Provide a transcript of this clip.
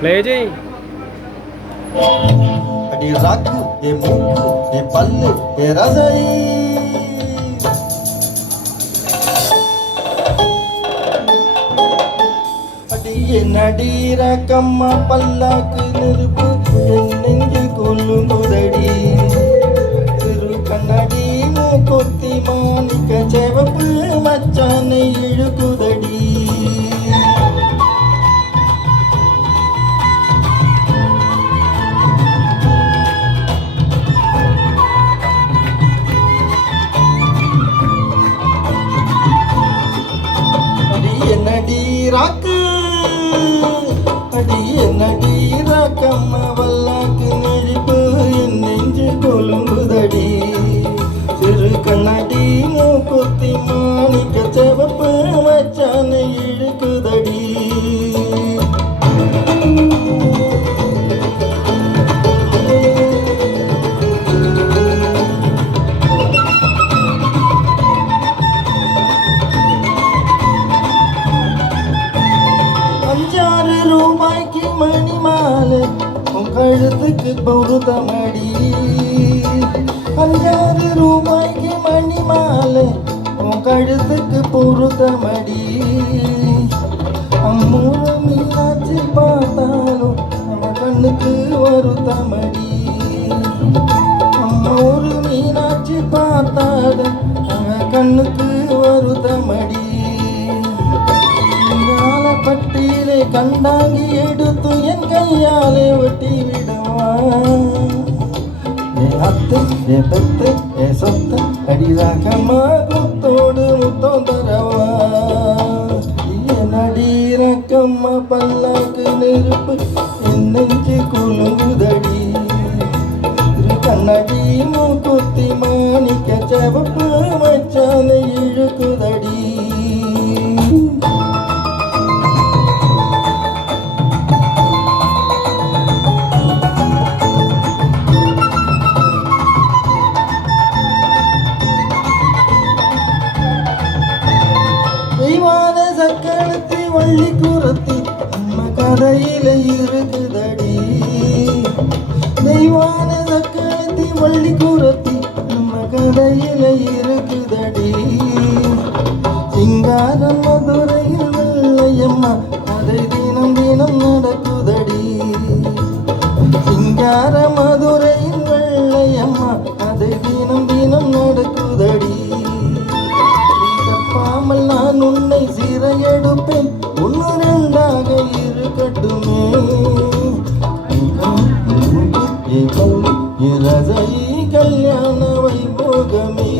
Play చేయి. అడి రాకు ఏ ముక్కు ఏ పళ్ళు ఏ రజాయి అడి నడి రకమ్మ పల్లాకు నిరుపు ఎన్నెంగి కొల్లుముదడి తిరు కన్నడి మూకొత్తి మానిక చెవపు మచ్చాన్ని ఇழுకుదడి ராக்கு அடிய நடீராக்கம்ம வல்லாக்கு நெழிப்பு என் நெஞ்சு கொழுங்குதடி சிறு கண்ணடி மூக்குத்தி மாணிக்க செவப்பு மச்சானை இழுக்குதடி ரூபாய்க்கு மணி மாலை உன் கழுத்துக்கு பொருத்தமடி 5 ரூபாய்க்கு மணி மாலை உன் கழுத்துக்கு பொருத்தமடி அம்மூரு மீனாட்சி பார்த்தாலும் அவன் கண்ணுக்கு வருத்தமடி அம்மூரு மீனாட்சி பார்த்தாலும் அவன் கண்ணுக்கு வருத்தமடி பட்டியிலே கண்டாங்கி எடுத்து என் கையாலே ஒட்டி விடவா ஏ அத்து ஏ பெத்து ஏ சொத்து அடிராக்கம்மா குத்தோடு முத்தம் தரவா என் அடிராக்கம்மா பல்லாக்கு நெருப்பு என் நெஞ்சு குலுங்குதடி கண்ணடி மூக்குத்தி மாணிக்க செவப்பு மச்சானை இழுக்குதடி சக்கரத்தி வள்ளி குரத்தி நம்ம கதையில இருக்குதடி தெய்வான சக்கரத்தி வள்ளி குரத்தி நம்ம கதையில இருக்குதடி சிங்காரம் மதுரையில் வெள்ளையம்மா அதை தினம் தினம் நடக்குதடி சிங்கார மதுரையில் வெள்ளையம்மா அதை தினம் தினம் நடக்குதடி தப்பாமல் நான் உன்னை சிறையெடுப்பேன் 1-2 இருக்கட்டுமே ரசை கல்யாண வைபோகமே